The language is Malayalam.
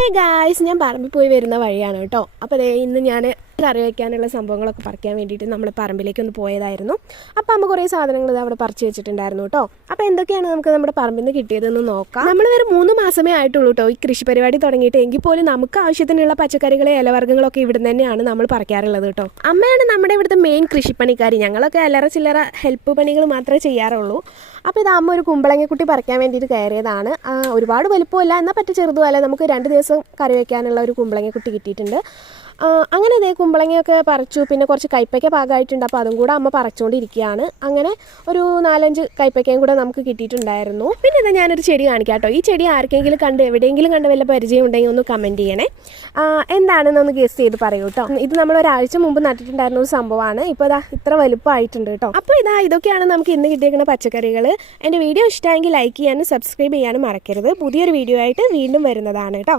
ഹേ ഗായ്സ്, ഞാൻ പറമ്പിൽ പോയി വരുന്ന വഴിയാണ് കേട്ടോ. അപ്പോൾ ഇന്ന് ഞാൻ കറി വയ്ക്കാനുള്ള സംഭവങ്ങളൊക്കെ പറിക്കാൻ വേണ്ടിയിട്ട് നമ്മൾ പറമ്പിലേക്കൊന്ന് പോയതായിരുന്നു. അപ്പോൾ അമ്മ കുറേ സാധനങ്ങൾ അവിടെ പറിച്ച് വെച്ചിട്ടുണ്ടായിരുന്നു കേട്ടോ. അപ്പോൾ എന്തൊക്കെയാണ് നമുക്ക് നമ്മുടെ പറമ്പിൽ നിന്ന് കിട്ടിയതെന്ന് നോക്കാം. നമ്മൾ വേറെ 3 മാസമേ ആയിട്ടുള്ളൂ കേട്ടോ ഈ കൃഷി പരിപാടി തുടങ്ങിയിട്ട്. എങ്കിൽ പോലും നമുക്ക് ആവശ്യത്തിനുള്ള പച്ചക്കറികളെ ഇലവർഗ്ഗങ്ങളൊക്കെ ഇവിടെ തന്നെയാണ് നമ്മൾ പറിക്കാറുള്ളത് കേട്ടോ. അമ്മയാണ് നമ്മുടെ ഇവിടുത്തെ മെയിൻ കൃഷിപ്പണിക്കാരി. ഞങ്ങളൊക്കെ അല്ലറ ചില്ലറ ഹെൽപ്പ് പണികൾ മാത്രമേ ചെയ്യാറുള്ളൂ. അപ്പോൾ ഇത് അമ്മ ഒരു കുമ്പളങ്ങക്കുട്ടി പറിക്കാൻ വേണ്ടിയിട്ട് കയറിയതാണ്. ഒരുപാട് വലുപ്പമില്ല, എന്നാൽ പറ്റി ചെറുതുമല്ല. നമുക്ക് 2 ദിവസം കറി വയ്ക്കാനുള്ള ഒരു കുമ്പളങ്ങക്കുട്ടി കിട്ടിയിട്ടുണ്ട്. അങ്ങനെ ഇതേ കുമ്പളങ്ങയൊക്കെ പറിച്ചു. പിന്നെ കുറച്ച് കൈപ്പയ്ക്ക പാകമായിട്ടുണ്ട്. അപ്പോൾ അതും കൂടെ അമ്മ പറിച്ചുകൊണ്ടിരിക്കുകയാണ്. അങ്ങനെ ഒരു 4-5 കൈപ്പയ്ക്കയും കൂടെ നമുക്ക് കിട്ടിയിട്ടുണ്ടായിരുന്നു. പിന്നെ ഇതാ ഞാനൊരു ചെടി കാണിക്കാം കേട്ടോ. ഈ ചെടി ആർക്കെങ്കിലും എവിടെയെങ്കിലും കണ്ട് വല്ല പരിചയം ഉണ്ടെങ്കിൽ ഒന്ന് കമൻറ്റ് ചെയ്യണേ. എന്താണെന്ന് ഒന്ന് ഗസ് ചെയ്ത് പറയൂ കേട്ടോ. ഇത് നമ്മൾ ഒരാഴ്ച മുമ്പ് നട്ടിട്ടുണ്ടായിരുന്ന ഒരു സംഭവമാണ്. ഇപ്പോൾ ഇതാ ഇത്ര വലുപ്പമായിട്ടുണ്ട് കേട്ടോ. അപ്പോൾ ഇതൊക്കെയാണ് നമുക്ക് ഇന്ന് കിട്ടിയിരിക്കുന്ന പച്ചക്കറികൾ. എൻ്റെ വീഡിയോ ഇഷ്ടമായെങ്കിൽ ലൈക്ക് ചെയ്യാനും സബ്സ്ക്രൈബ് ചെയ്യാനും മറക്കരുത്. പുതിയൊരു വീഡിയോ ആയിട്ട് വീണ്ടും വരുന്നതാണ് കേട്ടോ.